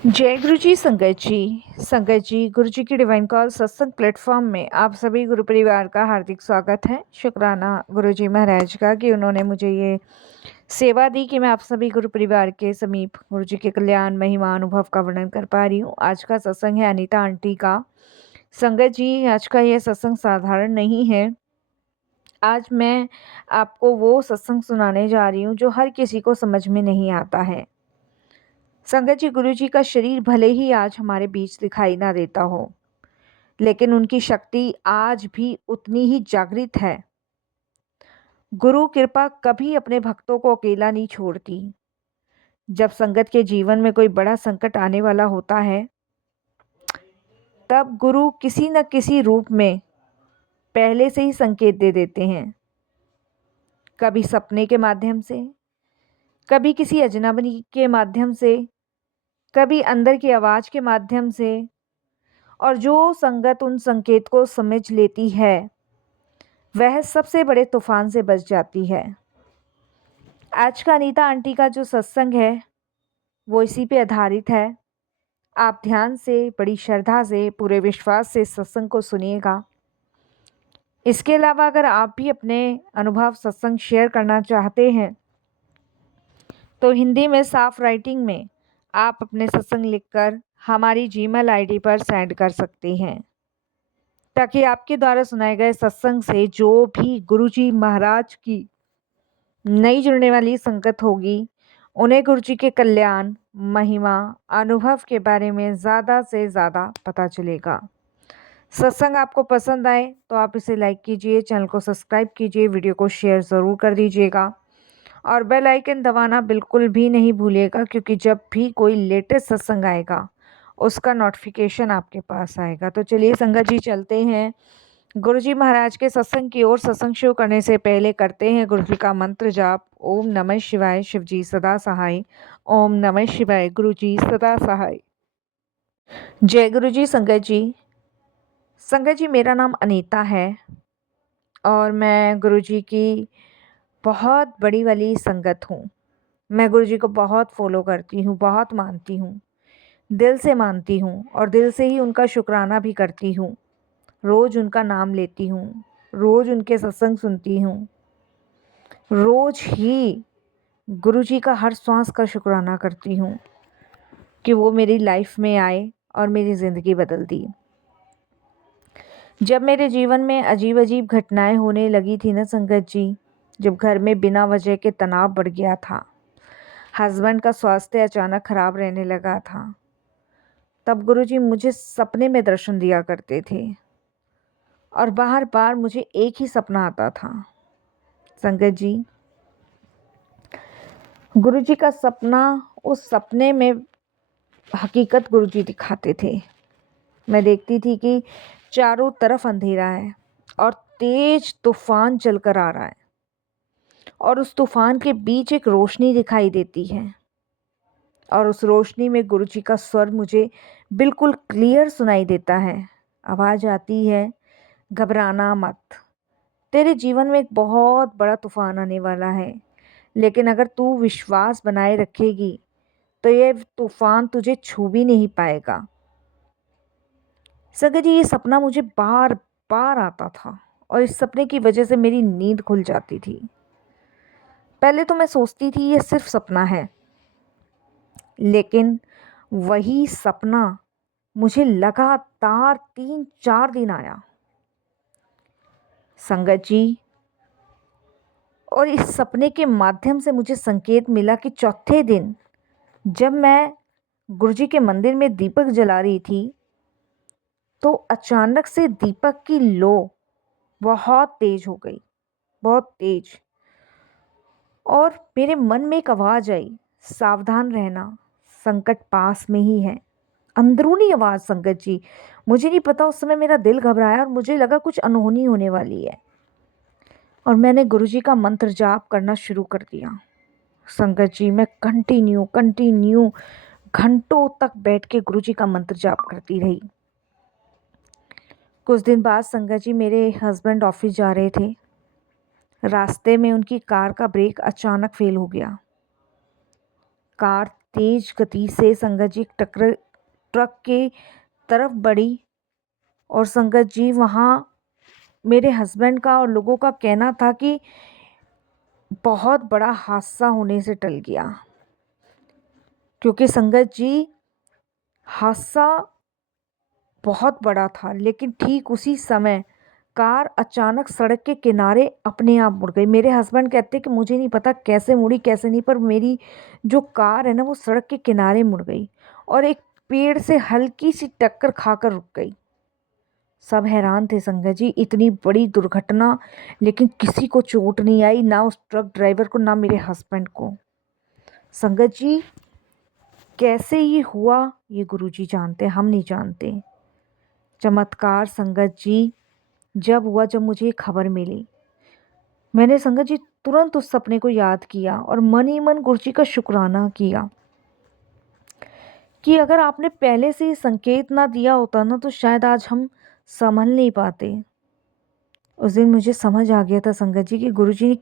जय गुरु जी, संगत जी, गुरु जी की डिवाइन कॉल सत्संग प्लेटफॉर्म में आप सभी गुरु परिवार का हार्दिक स्वागत है। शुक्राना गुरु जी महाराज का कि उन्होंने मुझे ये सेवा दी कि मैं आप सभी गुरु परिवार के समीप गुरु जी के कल्याण महिमा अनुभव का वर्णन कर पा रही हूँ। आज का सत्संग है अनीता आंटी का। संगत जी, आज का यह सत्संग साधारण नहीं है। आज मैं आपको वो सत्संग सुनाने जा रही हूँ जो हर किसी को समझ में नहीं आता है। संगत जी, गुरु जी का शरीर भले ही आज हमारे बीच दिखाई ना देता हो, लेकिन उनकी शक्ति आज भी उतनी ही जागृत है। गुरु कृपा कभी अपने भक्तों को अकेला नहीं छोड़ती। जब संगत के जीवन में कोई बड़ा संकट आने वाला होता है, तब गुरु किसी न किसी रूप में पहले से ही संकेत दे देते हैं। कभी सपने के माध्यम से, कभी किसी अजनबी के माध्यम से, कभी अंदर की आवाज़ के माध्यम से, और जो संगत उन संकेत को समझ लेती है वह सबसे बड़े तूफान से बच जाती है। आज का अनीता आंटी का जो सत्संग है वो इसी पे आधारित है। आप ध्यान से, बड़ी श्रद्धा से, पूरे विश्वास से सत्संग को सुनिएगा। इसके अलावा अगर आप भी अपने अनुभव सत्संग शेयर करना चाहते हैं तो हिंदी में साफ राइटिंग में आप अपने सत्संग लिखकर हमारी जीमेल आईडी पर सेंड कर सकते हैं, ताकि आपके द्वारा सुनाए गए सत्संग से जो भी गुरुजी महाराज की नई जुड़ने वाली संगत होगी, उन्हें गुरु जी के कल्याण, महिमा, अनुभव के बारे में ज़्यादा से ज़्यादा पता चलेगा। सत्संग आपको पसंद आए तो आप इसे लाइक कीजिए, चैनल को सब्सक्राइब कीजिए, वीडियो को शेयर ज़रूर कर दीजिएगा और बेल आइकन दबाना बिल्कुल भी नहीं भूलिएगा, क्योंकि जब भी कोई लेटेस्ट सत्संग आएगा उसका नोटिफिकेशन आपके पास आएगा। तो चलिए संगत जी, चलते हैं गुरुजी महाराज के सत्संग की ओर। सत्संग शुरू करने से पहले करते हैं गुरु जी का मंत्र जाप। ओम नमः शिवाय, शिव जी सदा सहाय। ओम नमः शिवाय, गुरु जी सदा सहाय। जय गुरु जी। संगत जी, मेरा नाम अनीता है और मैं गुरु जी की बहुत बड़ी वाली संगत हूँ। मैं गुरु जी को बहुत फॉलो करती हूँ, बहुत मानती हूँ, दिल से मानती हूँ और दिल से ही उनका शुक्राना भी करती हूँ। रोज़ उनका नाम लेती हूँ, रोज़ उनके सत्संग सुनती हूँ, रोज़ ही गुरु जी का हर श्वास का शुक्राना करती हूँ कि वो मेरी लाइफ में आए और मेरी ज़िंदगी बदल दी। जब मेरे जीवन में अजीब अजीब घटनाएं होने लगी थी ना संगत जी, जब घर में बिना वजह के तनाव बढ़ गया था, हस्बैंड का स्वास्थ्य अचानक खराब रहने लगा था, तब गुरु जी मुझे सपने में दर्शन दिया करते थे और बार बार मुझे एक ही सपना आता था। संगत जी, गुरु जी का सपना, उस सपने में हकीकत गुरु जी दिखाते थे। मैं देखती थी कि चारों तरफ अंधेरा है और तेज तूफान चलकर आ रहा है और उस तूफान के बीच एक रोशनी दिखाई देती है और उस रोशनी में गुरु जी का स्वर मुझे बिल्कुल क्लियर सुनाई देता है। आवाज़ आती है, घबराना मत, तेरे जीवन में एक बहुत बड़ा तूफान आने वाला है, लेकिन अगर तू विश्वास बनाए रखेगी तो ये तूफान तुझे छू भी नहीं पाएगा। संगत जी, ये सपना मुझे बार बार आता था और इस सपने की वजह से मेरी नींद खुल जाती थी। पहले तो मैं सोचती थी ये सिर्फ सपना है, लेकिन वही सपना मुझे लगातार 3-4 दिन आया संगत जी, और इस सपने के माध्यम से मुझे संकेत मिला कि चौथे दिन जब मैं गुरुजी के मंदिर में दीपक जला रही थी तो अचानक से दीपक की लो बहुत तेज हो गई, बहुत तेज, और मेरे मन में एक आवाज़ आई, सावधान रहना, संकट पास में ही है। अंदरूनी आवाज़ संगत जी, मुझे नहीं पता, उस समय मेरा दिल घबराया और मुझे लगा कुछ अनहोनी होने वाली है और मैंने गुरुजी का मंत्र जाप करना शुरू कर दिया। संगत जी, मैं कंटिन्यू घंटों तक बैठ के गुरुजी का मंत्र जाप करती रही। कुछ दिन बाद संगत जी, मेरे हस्बैंड ऑफिस जा रहे थे। रास्ते में उनकी कार का ब्रेक अचानक फेल हो गया। कार तेज गति से संगत जी ट्रक के तरफ बढ़ी और संगत जी वहाँ मेरे हस्बैंड का और लोगों का कहना था कि बहुत बड़ा हादसा होने से टल गया, क्योंकि संगत जी हादसा बहुत बड़ा था। लेकिन ठीक उसी समय कार अचानक सड़क के किनारे अपने आप मुड़ गई। मेरे हस्बैंड कहते कि मुझे नहीं पता कैसे मुड़ी कैसे नहीं, पर मेरी जो कार है ना वो सड़क के किनारे मुड़ गई और एक पेड़ से हल्की सी टक्कर खाकर रुक गई। सब हैरान थे संगत जी, इतनी बड़ी दुर्घटना, लेकिन किसी को चोट नहीं आई, ना उस ट्रक ड्राइवर को ना मेरे हस्बैंड को। संगत जी कैसे ये हुआ ये गुरुजी जानते, हम नहीं जानते। चमत्कार संगत जी जब हुआ, जब मुझे ये खबर मिली, मैंने संगत जी तुरंत उस सपने को याद किया और मन ही मन गुरुजी का शुक्राना किया कि अगर आपने पहले से ही संकेत ना दिया होता ना तो शायद आज हम संभल नहीं पाते। उस दिन मुझे समझ आ गया था संगत जी कि गुरुजी ने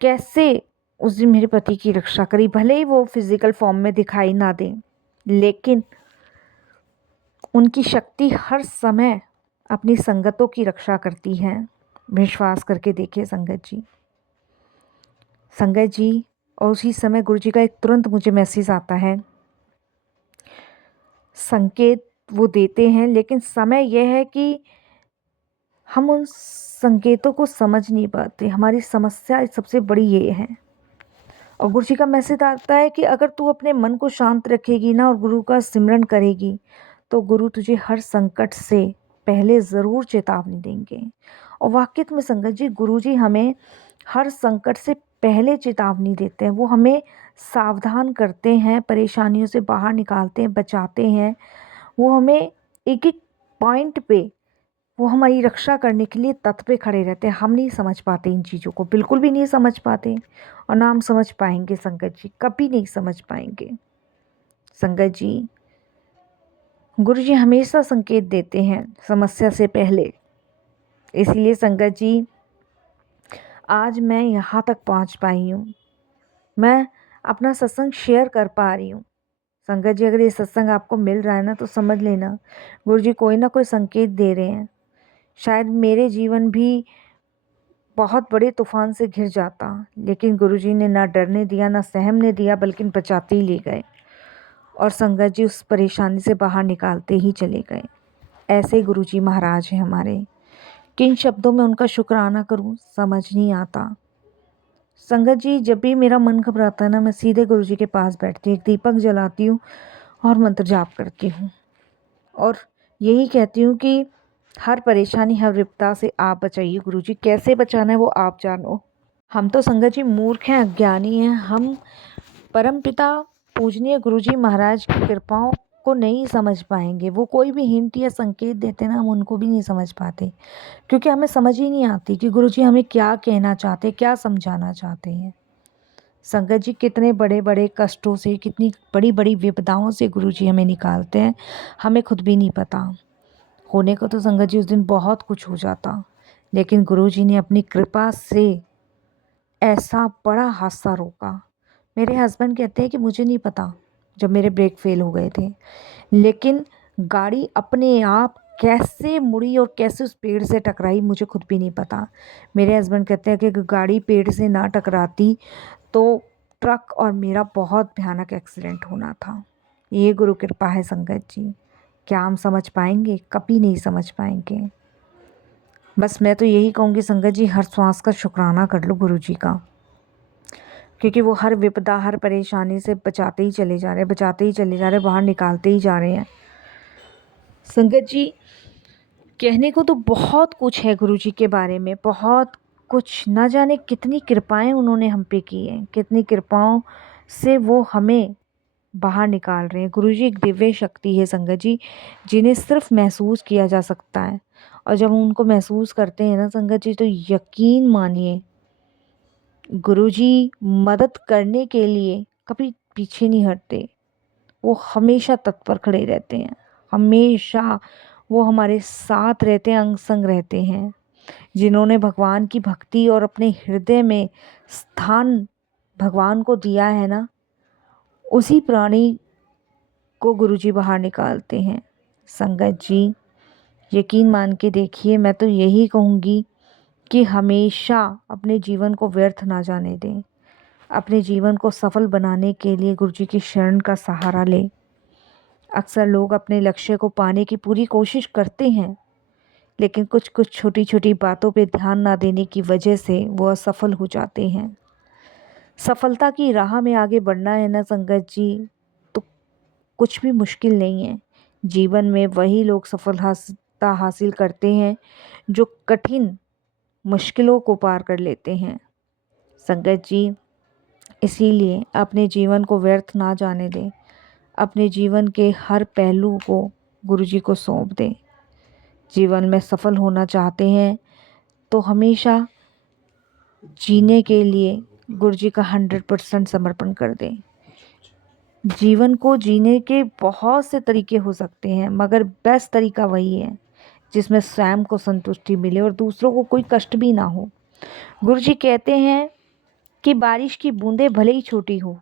कैसे उस दिन मेरे पति की रक्षा करी। भले ही वो फिजिकल फॉर्म में दिखाई ना दें, लेकिन उनकी शक्ति हर समय अपनी संगतों की रक्षा करती है। विश्वास करके देखिए संगत जी। और उसी समय गुरुजी का एक तुरंत मुझे मैसेज आता है। संकेत वो देते हैं, लेकिन समय यह है कि हम उन संकेतों को समझ नहीं पाते। हमारी समस्या सबसे बड़ी ये है। और गुरुजी का मैसेज आता है कि अगर तू अपने मन को शांत रखेगी ना और गुरु का सिमरन करेगी तो गुरु तुझे हर संकट से पहले ज़रूर चेतावनी देंगे। और वाकई में संगत जी गुरुजी हमें हर संकट से पहले चेतावनी देते हैं। वो हमें सावधान करते हैं, परेशानियों से बाहर निकालते हैं, बचाते हैं। वो हमें एक एक पॉइंट पे वो हमारी रक्षा करने के लिए तत्पर पे खड़े रहते हैं। हम नहीं समझ पाते इन चीज़ों को, बिल्कुल भी नहीं समझ पाते और ना हम समझ पाएंगे संगत जी, कभी नहीं समझ पाएंगे। संगत जी गुरुजी हमेशा संकेत देते हैं समस्या से पहले। इसीलिए संगत जी आज मैं यहाँ तक पहुँच पाई हूँ, मैं अपना सत्संग शेयर कर पा रही हूँ। संगत जी अगर ये सत्संग आपको मिल रहा है ना तो समझ लेना गुरुजी कोई ना कोई संकेत दे रहे हैं। शायद मेरे जीवन भी बहुत बड़े तूफान से घिर जाता, लेकिन गुरुजी ने ना डरने दिया ना सहमने दिया, बल्कि बचाते ही ले गए और संगत जी उस परेशानी से बाहर निकालते ही चले गए। ऐसे गुरुजी महाराज हैं हमारे। किन शब्दों में उनका शुक्राना करूं समझ नहीं आता। संगत जी जब भी मेरा मन घबराता है ना, मैं सीधे गुरुजी के पास बैठती हूँ, एक दीपक जलाती हूँ और मंत्र जाप करती हूँ और यही कहती हूँ कि हर परेशानी हर विपदा से आप बचाइए गुरुजी, कैसे बचाना है वो आप जानो। हम तो संगत जी मूर्ख हैं, अज्ञानी हैं। हम परमपिता पूजनीय गुरुजी महाराज की कृपाओं को नहीं समझ पाएंगे। वो कोई भी हिंट या संकेत देते ना हम उनको भी नहीं समझ पाते, क्योंकि हमें समझ ही नहीं आती कि गुरुजी हमें क्या कहना चाहते, क्या समझाना चाहते हैं। संगत जी कितने बड़े बड़े कष्टों से, कितनी बड़ी बड़ी विपदाओं से गुरुजी हमें निकालते हैं, हमें खुद भी नहीं पता। होने को तो संगत जी उस दिन बहुत कुछ हो जाता, लेकिन गुरुजी ने अपनी कृपा से ऐसा बड़ा हादसा रोका। मेरे हस्बैंड कहते हैं कि मुझे नहीं पता जब मेरे ब्रेक फेल हो गए थे, लेकिन गाड़ी अपने आप कैसे मुड़ी और कैसे उस पेड़ से टकराई मुझे खुद भी नहीं पता। मेरे हस्बैंड कहते हैं कि गाड़ी पेड़ से ना टकराती तो ट्रक और मेरा बहुत भयानक एक्सीडेंट होना था। ये गुरु कृपा है संगत जी। क्या हम समझ पाएंगे? कभी नहीं समझ पाएंगे। बस मैं तो यही कहूँगी संगत जी हर श्वास का शुक्राना कर लो गुरु जी का, क्योंकि वो हर विपदा हर परेशानी से बचाते ही चले जा रहे हैं, बचाते ही चले जा रहे हैं, बाहर निकालते ही जा रहे हैं। संगत जी कहने को तो बहुत कुछ है गुरु जी के बारे में, बहुत कुछ, ना जाने कितनी कृपाएं उन्होंने हम पे की हैं, कितनी कृपाओं से वो हमें बाहर निकाल रहे हैं। गुरुजी एक दिव्य शक्ति है संगत जी, जिन्हें सिर्फ महसूस किया जा सकता है। और जब हम उनको महसूस करते हैं ना संगत जी, तो यकीन मानिए गुरुजी मदद करने के लिए कभी पीछे नहीं हटते। वो हमेशा तत्पर खड़े रहते हैं, हमेशा वो हमारे साथ रहते हैं, अंग संग रहते हैं। जिन्होंने भगवान की भक्ति और अपने हृदय में स्थान भगवान को दिया है ना, उसी प्राणी को गुरुजी बाहर निकालते हैं। संगत जी, यकीन मान के देखिए, मैं तो यही कहूँगी कि हमेशा अपने जीवन को व्यर्थ ना जाने दें। अपने जीवन को सफल बनाने के लिए गुरुजी की शरण का सहारा लें। अक्सर लोग अपने लक्ष्य को पाने की पूरी कोशिश करते हैं, लेकिन कुछ कुछ छोटी छोटी बातों पे ध्यान ना देने की वजह से वो असफल हो जाते हैं। सफलता की राह में आगे बढ़ना है ना संगत जी, तो कुछ भी मुश्किल नहीं है। जीवन में वही लोग सफलता हासिल करते हैं जो कठिन मुश्किलों को पार कर लेते हैं। संगत जी, इसीलिए अपने जीवन को व्यर्थ ना जाने दें। अपने जीवन के हर पहलू को गुरुजी को सौंप दें। जीवन में सफल होना चाहते हैं तो हमेशा जीने के लिए गुरुजी का 100% समर्पण कर दें। जीवन को जीने के बहुत से तरीके हो सकते हैं, मगर बेस्ट तरीका वही है जिसमें स्वयं को संतुष्टि मिले और दूसरों को कोई कष्ट भी ना हो। गुरुजी कहते हैं कि बारिश की बूंदें भले ही छोटी हो,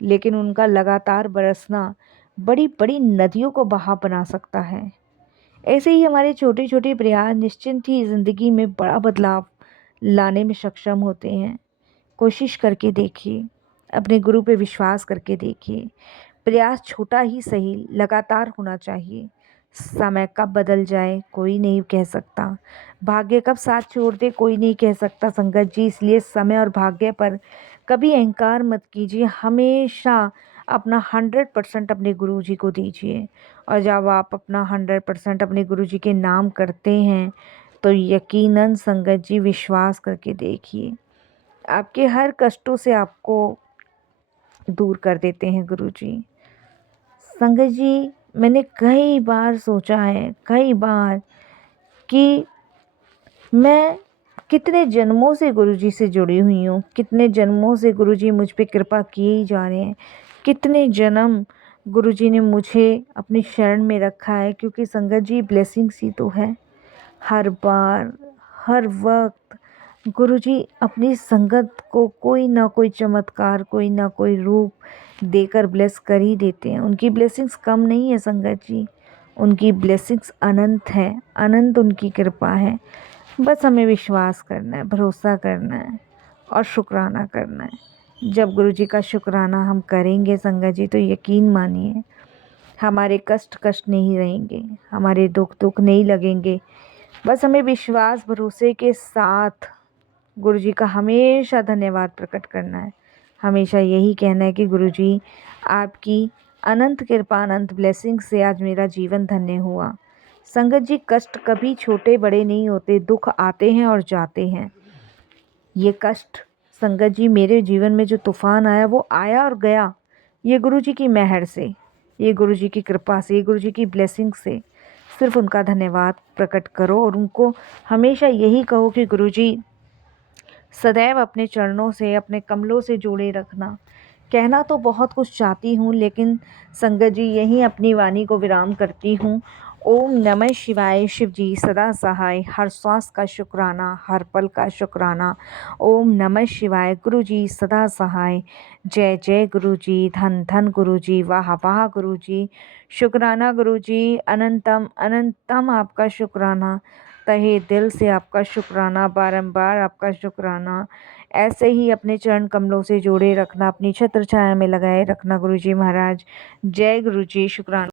लेकिन उनका लगातार बरसना बड़ी बड़ी नदियों को बहाव बना सकता है। ऐसे ही हमारे छोटे छोटे प्रयास निश्चिंत ही ज़िंदगी में बड़ा बदलाव लाने में सक्षम होते हैं। कोशिश करके देखिए, अपने गुरु पे विश्वास करके देखिए। प्रयास छोटा ही सही लगातार होना चाहिए। समय कब बदल जाए कोई नहीं कह सकता, भाग्य कब साथ छोड़ दे कोई नहीं कह सकता संगत जी। इसलिए समय और भाग्य पर कभी अहंकार मत कीजिए, हमेशा अपना 100% अपने गुरु जी को दीजिए। और जब आप अपना 100% अपने गुरु जी के नाम करते हैं तो यकीनन संगत जी विश्वास करके देखिए, आपके हर कष्टों से आपको दूर कर देते हैं गुरु जी। संगत जी, मैंने कई बार सोचा है, कई बार, कि मैं कितने जन्मों से गुरुजी से जुड़ी हुई हूँ, कितने जन्मों से गुरुजी मुझ पे कृपा किए ही जा रहे हैं, कितने जन्म गुरुजी ने मुझे अपनी शरण में रखा है। क्योंकि संगत जी ब्लेसिंग्स ही तो है। हर बार, हर वक्त गुरुजी अपनी संगत को कोई ना कोई चमत्कार, कोई ना कोई रूप देकर ब्लेस कर ही देते हैं। उनकी ब्लेसिंग्स कम नहीं है संगत जी, उनकी ब्लेसिंग्स अनंत है, अनंत उनकी कृपा है। बस हमें विश्वास करना है, भरोसा करना है और शुक्राना करना है। जब गुरुजी का शुक्राना हम करेंगे संगत जी, तो यकीन मानिए हमारे कष्ट कष्ट नहीं रहेंगे, हमारे दुख दुख नहीं लगेंगे। बस हमें विश्वास भरोसे के साथ गुरुजी का हमेशा धन्यवाद प्रकट करना है। हमेशा यही कहना है कि गुरुजी, आपकी अनंत कृपा, अनंत ब्लेसिंग से आज मेरा जीवन धन्य हुआ। संगत जी, कष्ट कभी छोटे बड़े नहीं होते, दुख आते हैं और जाते हैं। ये कष्ट संगत जी, मेरे जीवन में जो तूफान आया वो आया और गया, ये गुरुजी की मेहर से, ये गुरुजी की कृपा से, ये गुरुजी की ब्लेसिंग से। सिर्फ उनका धन्यवाद प्रकट करो और उनको हमेशा यही कहो कि गुरुजी सदैव अपने चरणों से, अपने कमलों से जोड़े रखना। कहना तो बहुत कुछ चाहती हूँ, लेकिन संगत जी यहीं अपनी वाणी को विराम करती हूँ। ओम नमः शिवाय। शिव जी सदा सहाय, हर श्वास का शुक्राना, हर पल का शुक्राना। ओम नमः शिवाय। गुरु जी सदा सहाय। जय जय गुरु जी, धन धन गुरु जी, वाह वाह गुरु जी, शुक्राना गुरु जी, अनंतम अनंतम आपका शुक्राना, तहे दिल से आपका शुक्राना, बारंबार आपका शुक्राना। ऐसे ही अपने चरण कमलों से जोड़े रखना, अपनी छत्र छाया में लगाए रखना गुरुजी महाराज। जय गुरुजी, शुक्राना।